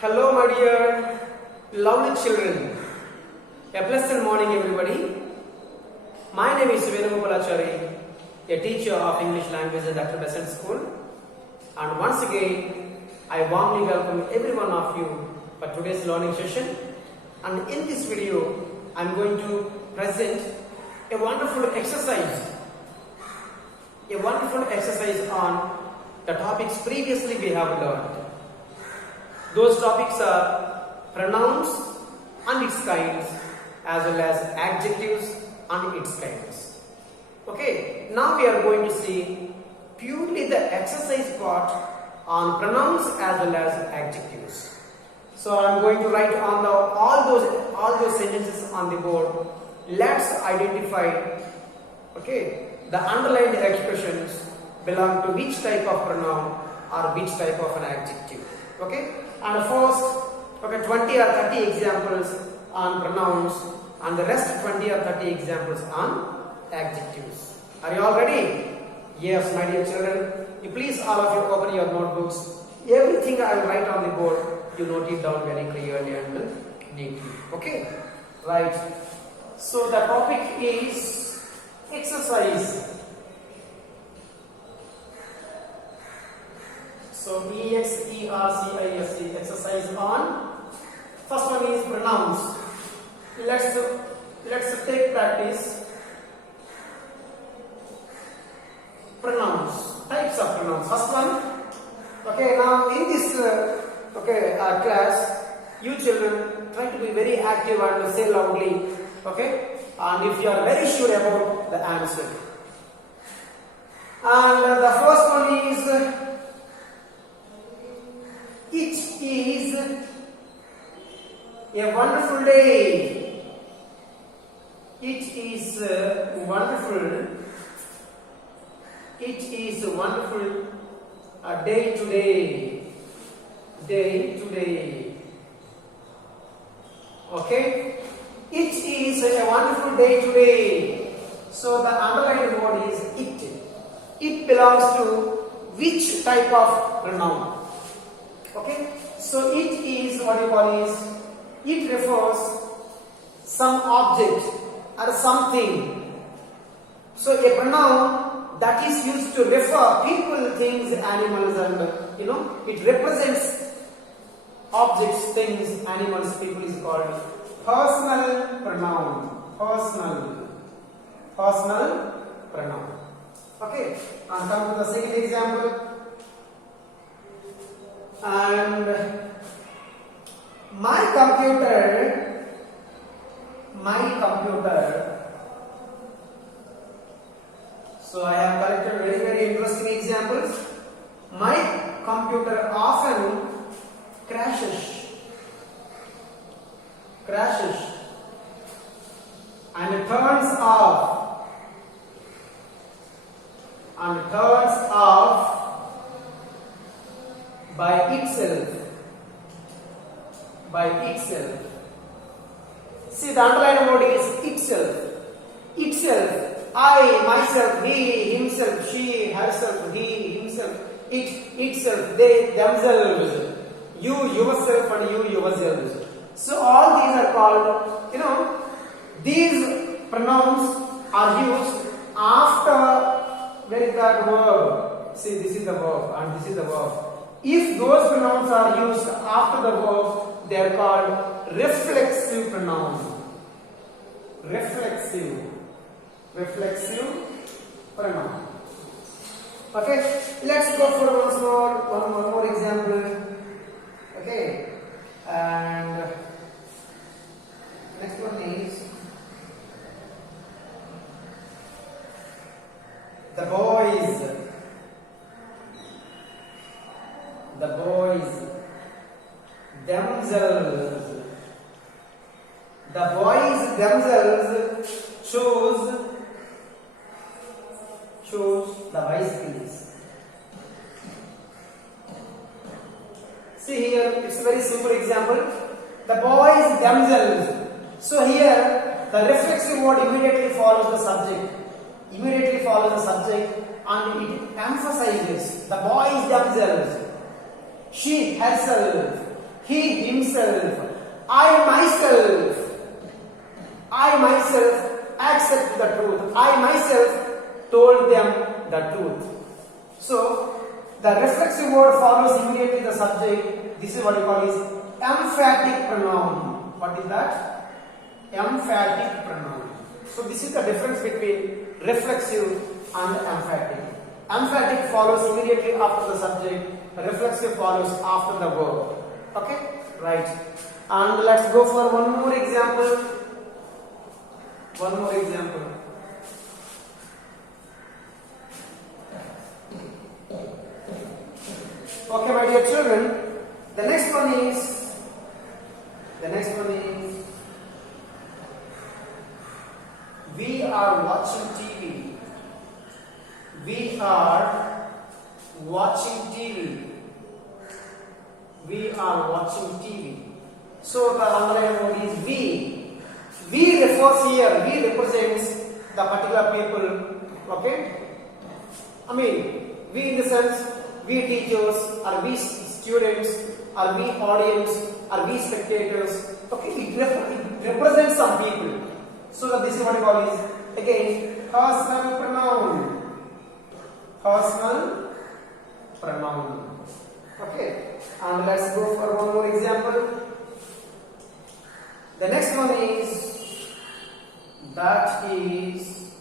Hello, my dear lovely children. A pleasant morning, everybody. My name is Venugopalachari, a teacher of English language at Dr. Besant School. And once again, I warmly welcome every one of you for today's learning session. And in this video, I am going to present a wonderful exercise on the topics previously we have learned. Those topics are pronouns and its kinds, as well as adjectives and its kinds. Okay, now we are going to see purely the exercise part on pronouns as well as adjectives. So I am going to write on all those sentences on the board. Let's identify, the underlined expressions belong to which type of pronoun or which type of an adjective. Okay, and first 20 or 30 examples on pronouns and the rest 20 or 30 examples on adjectives. Are you all ready? Yes, my dear children. You please all of you open your notebooks. Everything I will write on the board, you note it down very clearly and neatly. Okay, right. So the topic is exercise. So EXERCISE, exercise on. First one is pronouns. Let's take practice. Pronouns, types of pronouns. First one. Okay, now in this class, you children try to be very active and say loudly. Okay, and if you are very sure about the answer. And the first one is. It is a wonderful day. It is wonderful. It is a wonderful day today. Day today. Okay? It is a wonderful day today. So the underlined word is it. It belongs to which type of pronoun? Okay, so it is what you call is, it refers some object or something. So a pronoun that is used to refer people, things, animals, and it represents objects, things, animals, people is called personal pronoun. Personal pronoun. Okay, and come to the second example. And my computer, so I have collected very, very interesting examples. My computer often crashes and turns off by itself. See, the underlined word is itself. I, myself, he, himself, she, herself, he, himself, it, itself, they, themselves, you, yourself, and you, yourselves. So all these are called, these pronouns are used after, where is that verb? See, this is the verb and this is the verb. If those pronouns are used after the verb, they are called reflexive pronouns. Reflexive pronoun. Okay, let's go for one more example. Okay, and next one is the boys. Themselves chose the bicycles. See here, it's a very simple example. The boys themselves. So here, the reflexive word immediately follows the subject. And it emphasizes the boys themselves. She herself, he himself, I myself accept the truth. I myself told them the truth. So the reflexive word follows immediately the subject. This is what you call is emphatic pronoun. What is that? Emphatic pronoun. So this is the difference between reflexive and emphatic. Emphatic follows immediately after the subject. Reflexive follows after the verb. Okay? Right. And let's go for one more example. Okay, my dear children, the next one is we are watching TV. We are watching TV. We are watching TV. So the underlined word is we. We refers here, we represents the particular people. Okay? I mean, we in the sense, we teachers, or we students, or we audience, or we spectators. Okay, it represents some people. So that this is what we call is again personal pronoun. Personal pronoun. Okay, and let's go for one more example. The next one is that is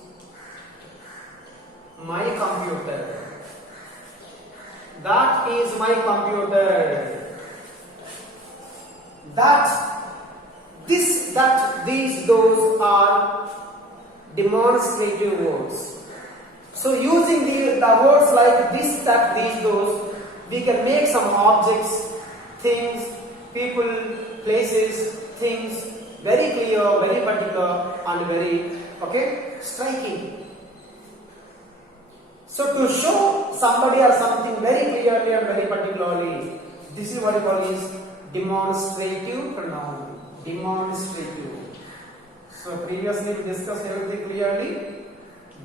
my computer. That is my computer. That, this, that, these, those are demonstrative words. So using the words like this, that, these, those, we can make some objects, things, people, places, things very clear, very particular, and very, striking. So to show somebody or something very clearly and very particularly, this is what we call is demonstrative pronoun. Demonstrative. So previously we discussed everything clearly.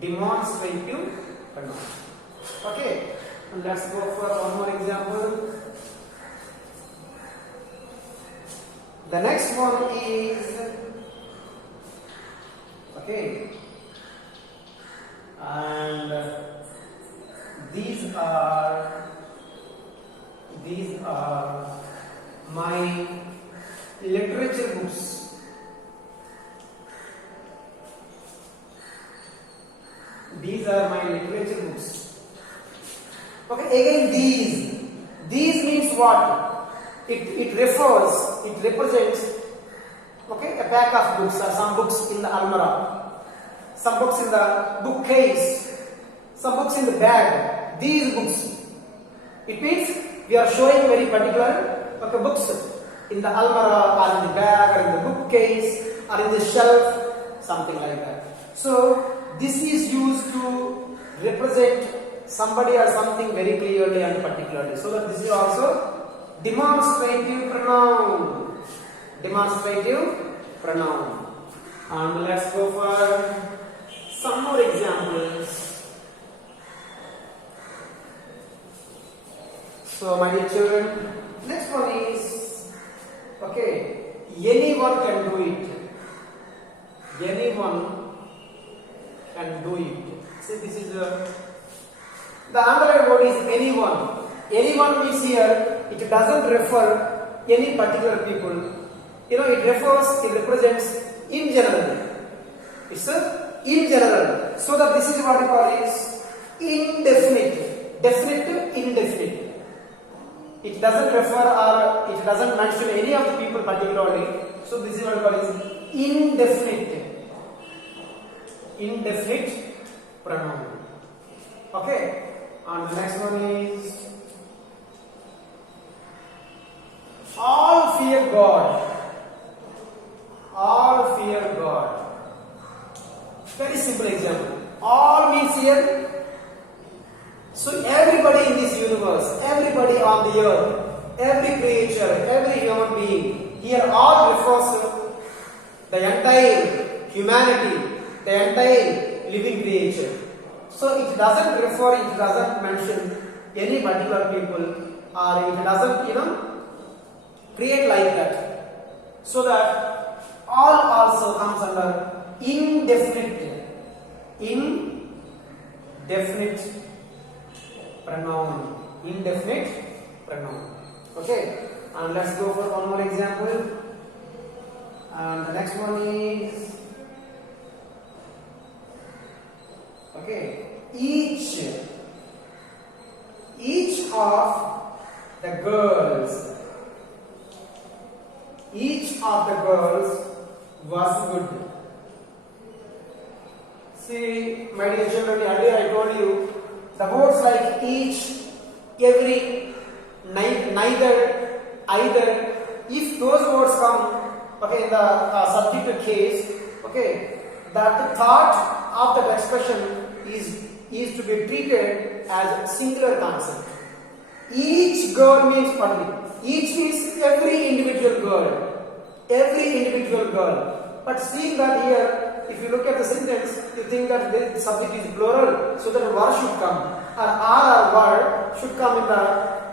Demonstrative pronoun. Okay. And let's go for one more example. The next one is and these are my literature books. These are my literature books. Okay, again these means what? It represents a pack of books or some books in the almirah, some books in the bookcase, some books in the bag. These books, it means we are showing very particular books in the almirah or in the bag or in the bookcase or in the shelf, something like that. So this is used to represent somebody or something very clearly and particularly. So that this is also demonstrative pronoun. Demonstrative pronoun. And let's go for some more examples. So my dear children, next one is anyone can do it. Anyone can do it. See, this is the underlined word is anyone. Anyone means here it doesn't refer any particular people. It represents in general. It's in general. So that this is what we call is indefinite. Definite, indefinite. It doesn't refer or it doesn't mention any of the people particularly. So this is what we call is indefinite. Indefinite pronoun. Okay. And the next one is all fear God. All fear God. Very simple example. All means here. So everybody in this universe, everybody on the earth, every creature, every human being, here all refers to the entire humanity, the entire living creature. So it doesn't refer, it doesn't mention any particular people, or it doesn't, Create like that, so that all also comes under indefinite pronoun. Indefinite pronoun. Okay, and let's go for one more example. And the next one is, okay, each of the girls was good. See, my dear children, earlier I told you the words like each, every, neither, either, if those words come, okay, in the subjective case, okay, that thought of the expression is to be treated as a singular concept. Each girl means only. Each means every individual girl. But seeing that here, if you look at the sentence, you think that the subject is plural, so that var should come, or var should come in the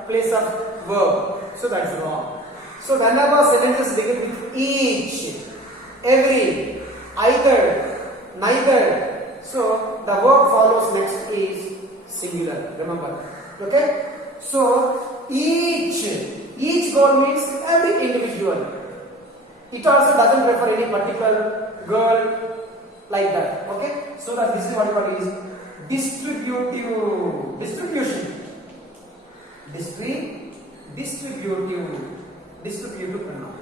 place of verb. So that's wrong. So whenever sentences begin with each, every, either, neither, so the verb follows next is singular. Remember, okay? So each girl means every individual. It also doesn't refer any particular girl like that. Okay? So that this is what is distributive pronoun.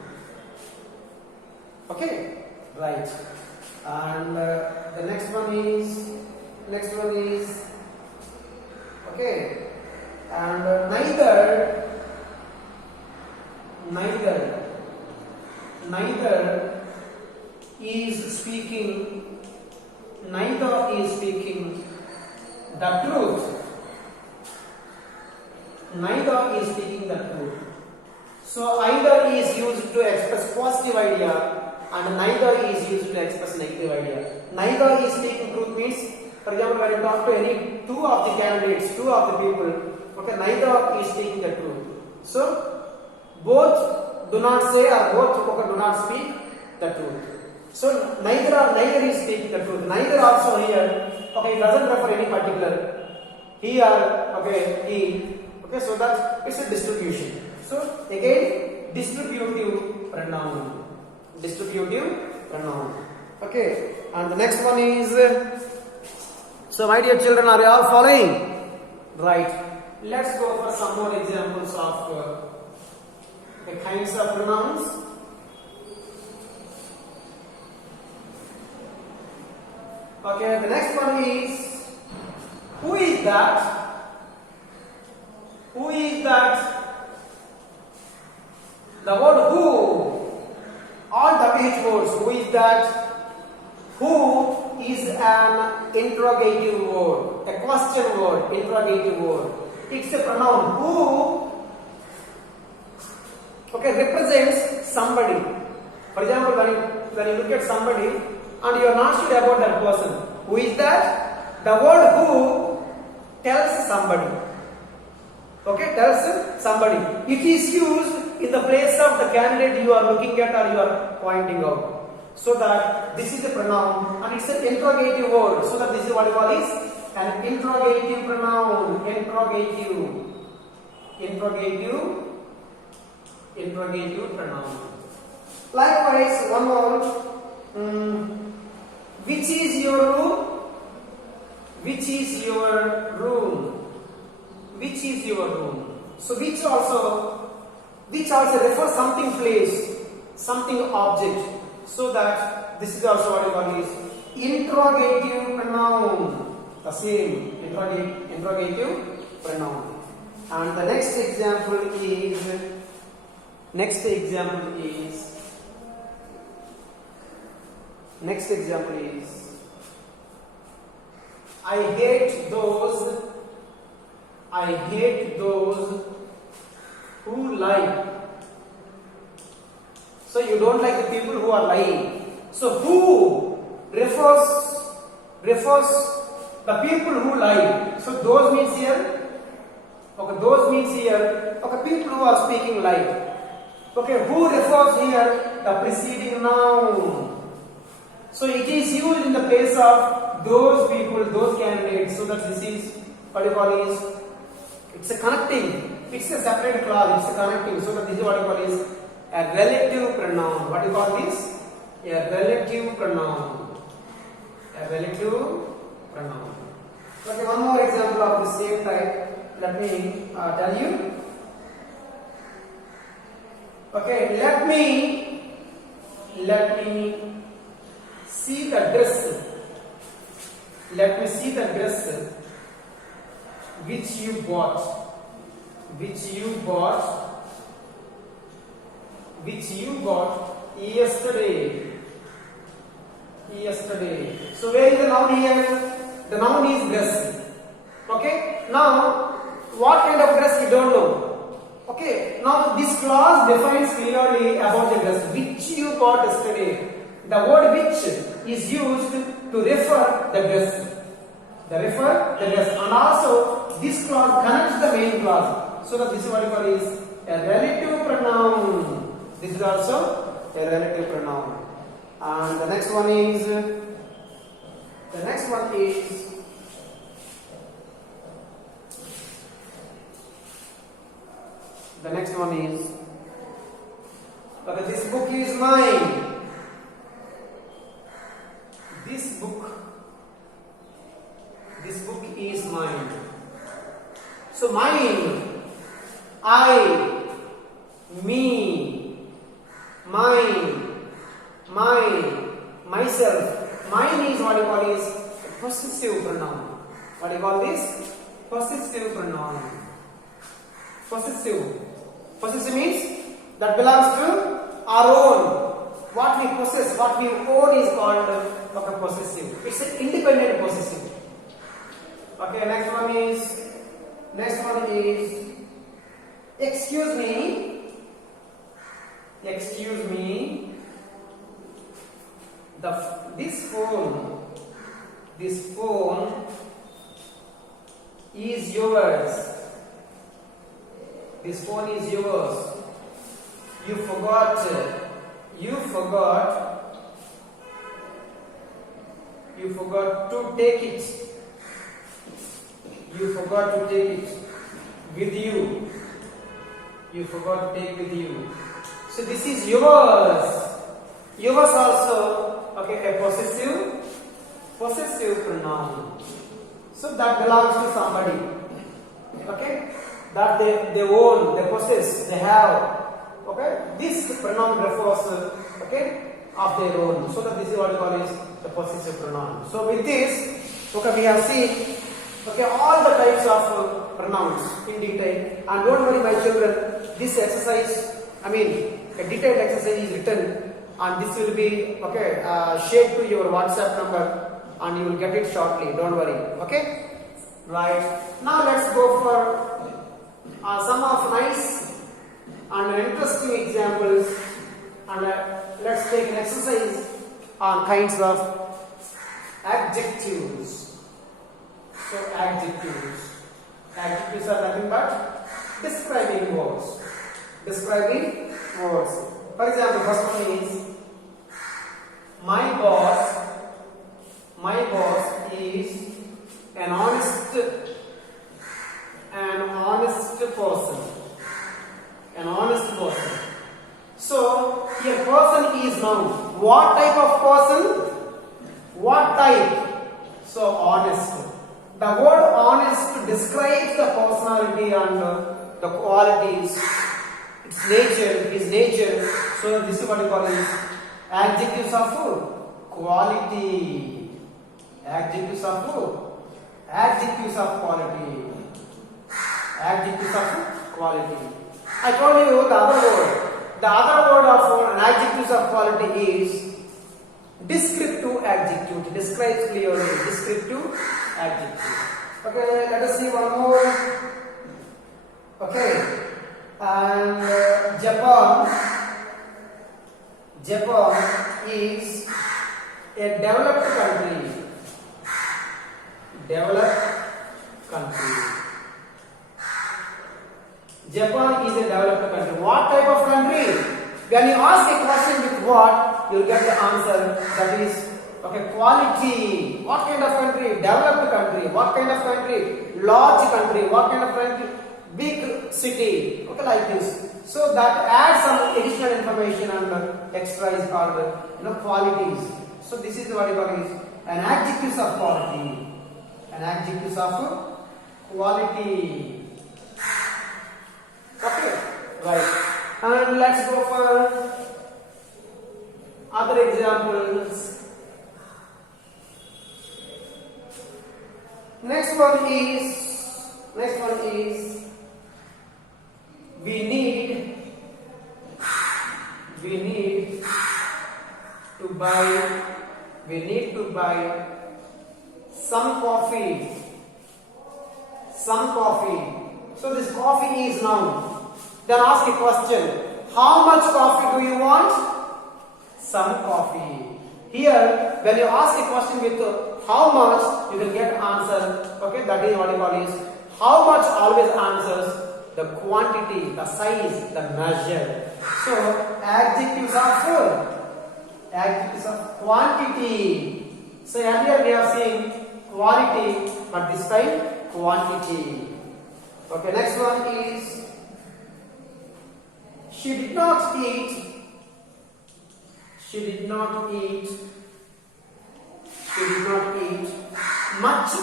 Okay? Right. And the next one is okay. And neither is speaking the truth. So either is used to express positive idea and neither is used to express negative idea. Neither is speaking truth means, for example, when you talk to any two of the candidates, two of the people, okay, neither is speaking the truth. So both do not say or both do not speak the truth. So neither is speaking the truth. Neither also here, okay, it doesn't refer any particular. Here, okay, he, okay, so that it's a distribution. So again, distributive pronoun. Okay, and the next one is. So my dear children, are you all following? Right. Let's go for some more examples of the kinds of pronouns. Okay, the next one is, who is that? The word who, all WH words, who is that? Who is an interrogative word, a question word, interrogative word. It's a pronoun. Who, okay, represents somebody. For example, when you look at somebody and you are not sure about that person, who is that? The word who tells somebody. Okay, tells somebody. It is used in the place of the candidate you are looking at or you are pointing out. So that this is a pronoun and it's an interrogative word. So that this is what you call is an interrogative pronoun. Interrogative pronoun. Likewise, one more. Which is your room? Which is your room? Which is your room? So which also refers something place, something object. So that this is also what you call is interrogative pronoun. The same interrogative pronoun. And the next example is I hate those who lie. So you don't like the people who are lying. So who refers the people who lie. So those means here. Okay, people who are speaking lie. Okay, who refers here? The preceding noun. So it is used in the place of those people, those candidates. So that this is what you call is, it's a connecting. It's a separate clause. It's a connecting. So that this is what you call is a relative pronoun. What do you call this? A relative pronoun. A relative pronoun. Okay, one more example of the same type. Let me tell you. Okay, let me see the dress. Let me see the dress which you bought. Which you bought yesterday. Yesterday. So where is the noun here? The noun is dress. Okay. Now, what kind of dress you don't know? Okay. Now this clause defines clearly about the dress which you bought yesterday. The word which is used to refer the dress. And also this clause connects the main clause. So that this is what you call is a relative pronoun. This is also a relative pronoun. And the next one is okay, this book is mine. This book is mine. So mine, I, me, mine, myself. Mine is what you call is a possessive pronoun. What do you call this? Possessive pronoun. Possessive means that belongs to our own. What we possess, what we own is called a possessive. It's an independent possessive. Okay, next one is excuse me, this phone is yours. This phone is yours. You forgot to take it. You forgot to take it with you. You forgot to take with you. So this is yours. Yours also, okay, a possessive pronoun. So that belongs to somebody. Okay, that they own, they possess, they have. Okay, this pronoun refers, okay, of their own. So that this is what we call is the possessive pronoun. So with this, okay, we have seen, okay, all the types of pronouns in detail. And don't worry, my children, this exercise, a detailed exercise is written, and this will be, okay, shared to your WhatsApp number, and you will get it shortly. Don't worry. Okay, right. Now let's go for some of nice and interesting examples, and let's take an exercise on kinds of adjectives. So adjectives are nothing but describing words. For example, first one is my boss is an honest person. So here person is noun. What type of person? What type? So honest. The word honest describes the personality and the qualities, its nature, his nature. So this is what we call is adjectives of quality. Adjectives of quality. Adjectives of quality. I told you the other word. The other word of an adjectives of quality is descriptive adjective. It describes clearly. Descriptive adjective. Okay, let us see one more. Okay, and Japan is a developed country. Japan is a developed country. What type of country? When you ask a question with what, you'll get the answer. That is, okay, quality. What kind of country? Developed country. What kind of country? Large country. What kind of country? Big city. Okay, like this. So that adds some additional information and extra is called, qualities. So this is what you call is an adjectives of quality. An adjectives of quality. Okay, right. And let's go for other examples. Next one is we need to buy some coffee. So this coffee is noun. Then ask a question. How much coffee do you want? Some coffee. Here, when you ask a question with how much, you will get answer. Okay, that is what you call is how much always answers the quantity, the size, the measure. So adjectives of quantity. So earlier we have seen quality, but this time quantity. Okay, next one is she did not eat much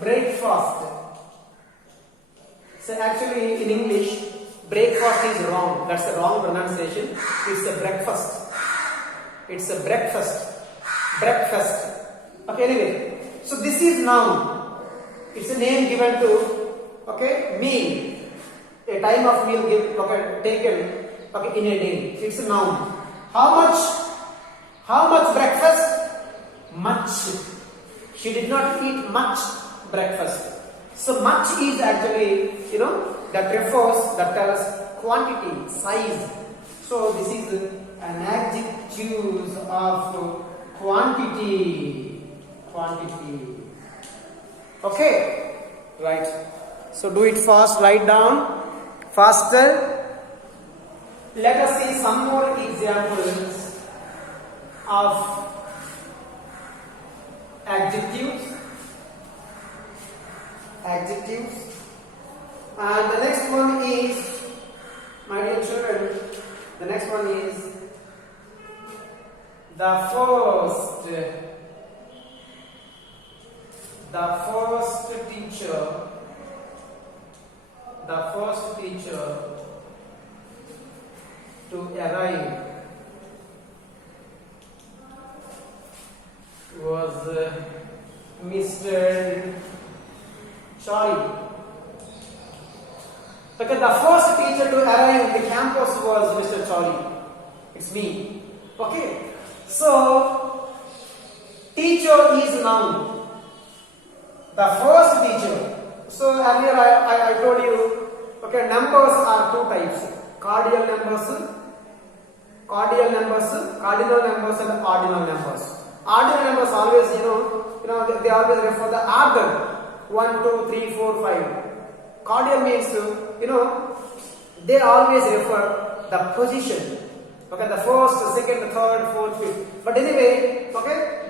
breakfast. So actually in English, breakfast is wrong. That's the wrong pronunciation. It's a breakfast. Okay, anyway. So this is noun. It's a name given to meal. A time of meal taken in a day. It's a noun. How much breakfast? Much. She did not eat much breakfast. So much is actually, that tells quantity, size. So this is an adjective of quantity. Okay, right. So do it fast, write down faster. Let us see some more examples of adjectives. And the next one is, my dear children, the next one is the first teacher to arrive was Mr. Charlie. Because the first teacher to arrive in the campus was Mr. Charlie. It's me. Okay. So, teacher is noun. The first teacher. So, earlier I told you, numbers are two types. Cardinal numbers and ordinal numbers. Ordinal numbers always, they always refer the order. 1, 2, 3, 4, 5. Cardinal means, they always refer the position. Okay, the first, second, third, fourth, fifth. But anyway,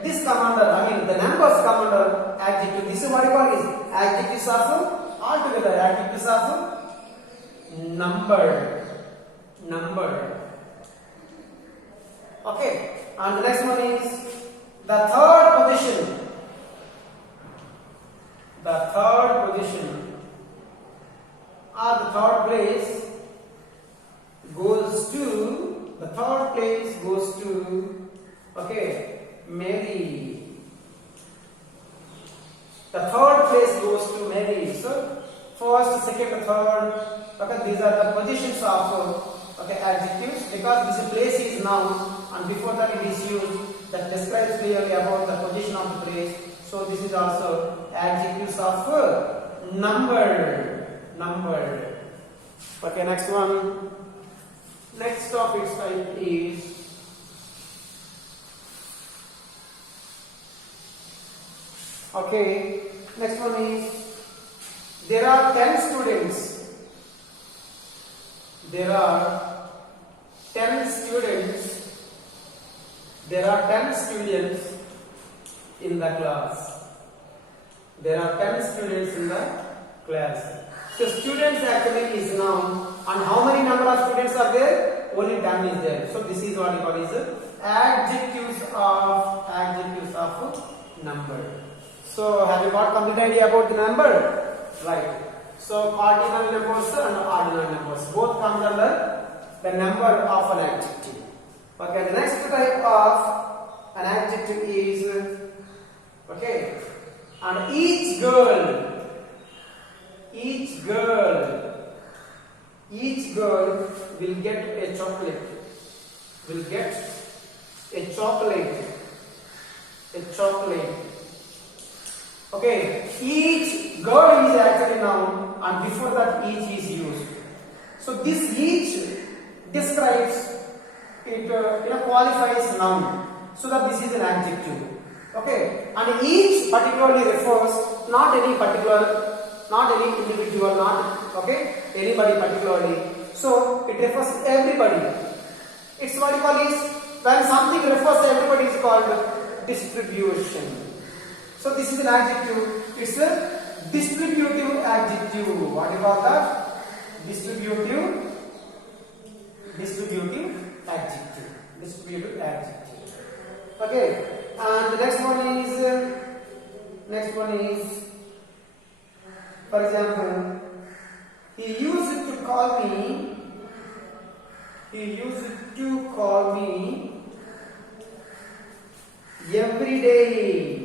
this commander, the numbers commander adjective. This is what you call is adjectives of altogether. Adjectives of number. Okay, and the next one is the third position. The third position or the third place goes to Mary. The third place goes to Mary. So first, second, third. These are the positions of adjectives, because this place is noun and before that it is used that describes clearly about the position of the place. So this is also adjectives of number. Okay, next one. Next topic type is Next one is there are 10 students. There are 10 students. There are 10 students in the class. There are 10 students in the class. So students actually is noun, and how many number of students are there? Only 10 is there. So this is what you call is adjectives of number. So have you got complete idea about the number? Right. So cardinal numbers and ordinal numbers both come under the number of an adjective. Okay. The next type of an adjective is okay. And each girl will get a chocolate. Will get a chocolate. A chocolate. Okay. Each girl is actually noun, and before that each is used. So this each describes it. Qualifies noun. So that this is an adjective. Okay, and each particularly refers not any particular, not any individual, not okay, anybody particularly. So it refers everybody. It's what you call is when something refers to everybody is called distribution. So this is an adjective. It's a distributive adjective. What do you call that? Distributive adjective. Distributive adjective. Okay. And the next one is, for example, he used to call me every day.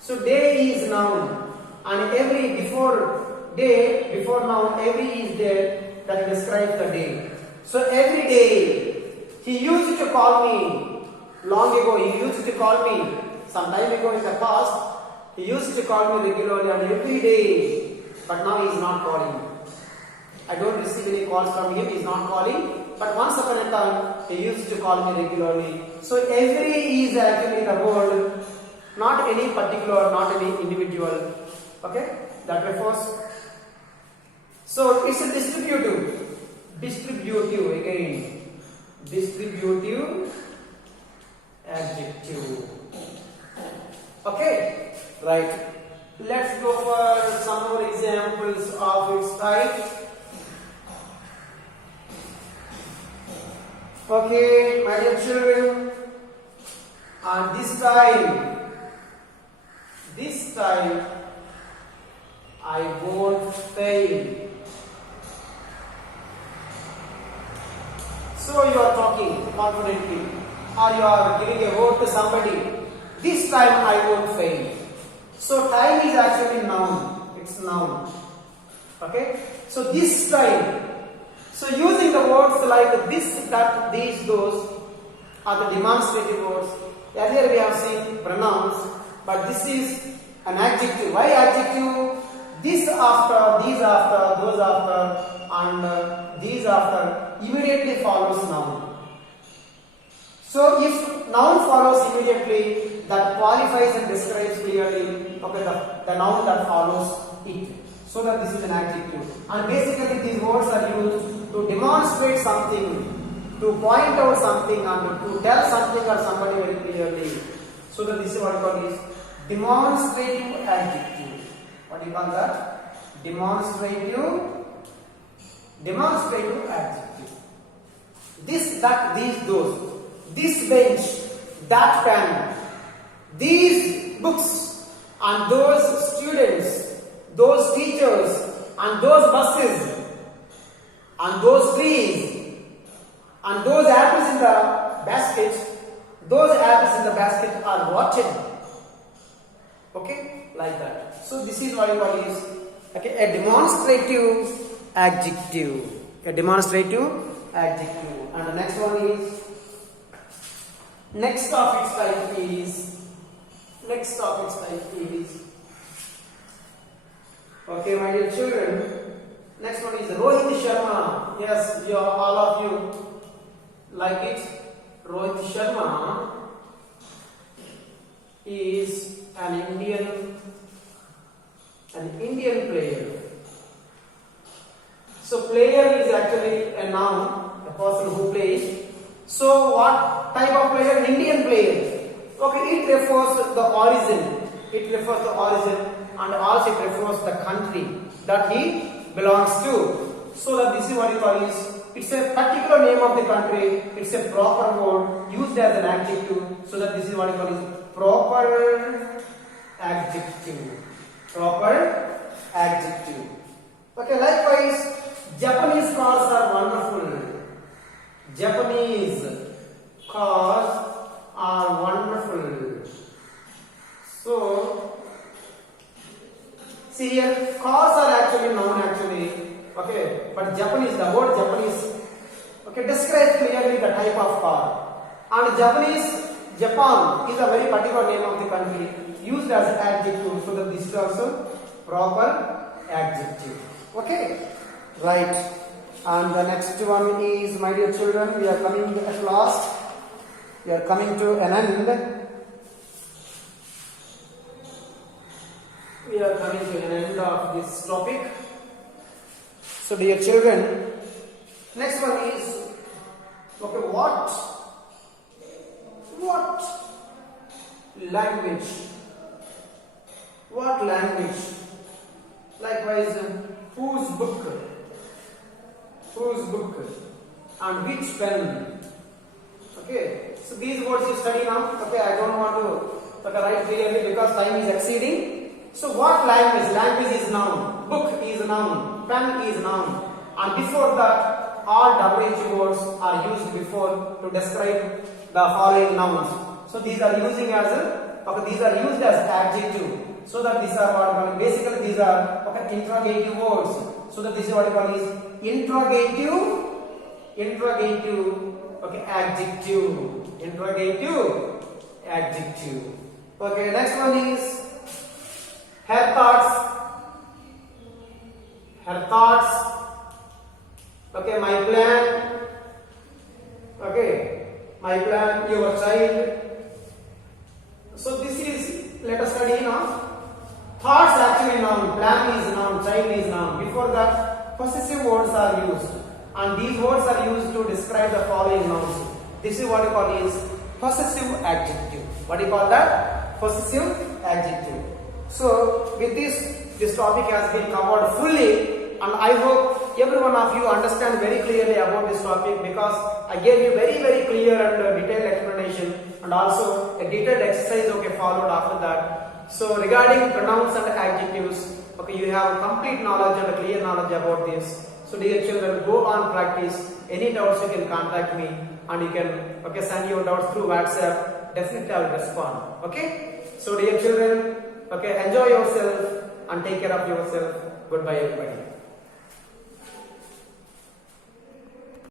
So day is noun, and every before noun, every is there that describes the day. So every day he used to call me. Long ago he used to call me. Some time ago in the past he used to call me regularly and every day. But now he is not calling. I don't receive any calls from him. He is not calling. But once upon a time he used to call me regularly. So every is actually the word, not any particular, not any individual. Okay, that refers. So it's a distributive again. Distributive adjective. Okay, right. Let's go for some more examples of its type. Okay, my dear children, and this time I won't fail. So you are talking confidently, or you are giving a word to somebody. This time I won't fail. So time is actually noun. It's noun. Okay. So this time. So using the words like this, that, these, those are the demonstrative words. Earlier we have seen pronouns, but this is an adjective. Why adjective? This after, these after, those after, and these after immediately follows noun. So if noun follows immediately, that qualifies and describes clearly the noun that follows it. So that this is an adjective. And basically these words are used to demonstrate something, to point out something, and to tell something or somebody very clearly. So that this is what we call is demonstrative adjective. What do you call that? Demonstrative adjective. This, that, these, those. This bench, that pen, these books, and those students, those teachers, and those buses, and those trees, and those apples in the basket. Those apples in the basket are rotten. Okay, like that. So this is what you call is a demonstrative adjective. A demonstrative adjective. And the next one is. Next of its type is. Okay, my dear children. Next one is Rohit Sharma. Yes, all of you like it. Rohit Sharma is an Indian player. So player is actually a noun, a person who plays. So what type of player? Indian player. Okay, it refers to the origin. It refers to origin and also it refers to the country that he belongs to. So that this is what you call is, it's a particular name of the country. It's a proper word used as an adjective. So that this is what you call is proper adjective. Proper adjective. Okay, likewise, Japanese cars are wonderful. Japanese cars are wonderful. So, see here, cars are actually noun actually. Okay, but Japanese, the word Japanese, okay, describes clearly the type of car. And Japan is a very particular name of the country used as an adjective. So that this is also proper adjective. Okay, right. And the next one is, my dear children, we are coming at last. We are coming to an end. We are coming to an end of this topic. So dear children, next one is, okay, what language? What language? Likewise, whose book? Whose book? And which pen? Okay, so these words you study now. Okay, I don't want to write clearly because time is exceeding. So what language? Language is noun. Book is noun. Pen is noun. And before that, all WH words are used before to describe the following nouns. So these are using as these are used as adjective. So that these are what basically these are interrogative words. So that this is what you call is interrogative adjective. Interrogative adjective. Okay, next one is her thoughts. Okay, my plan. Okay, my plan, your child. So this is, let us study now. Thoughts actually noun, plan is noun, child is noun. Before that, possessive words are used. And these words are used to describe the following nouns. This is what you call is possessive adjective. What do you call that? Possessive adjective. So with this topic has been covered fully, and I hope every one of you understand very clearly about this topic, because I gave you very clear and detailed explanation, and also a detailed exercise followed after that. So regarding pronouns and adjectives, you have complete knowledge and a clear knowledge about this. So dear children, go on practice. Any doubts you can contact me, and you can send your doubts through WhatsApp. Definitely I will respond. Okay. So dear children, enjoy yourself and take care of yourself. Goodbye everybody.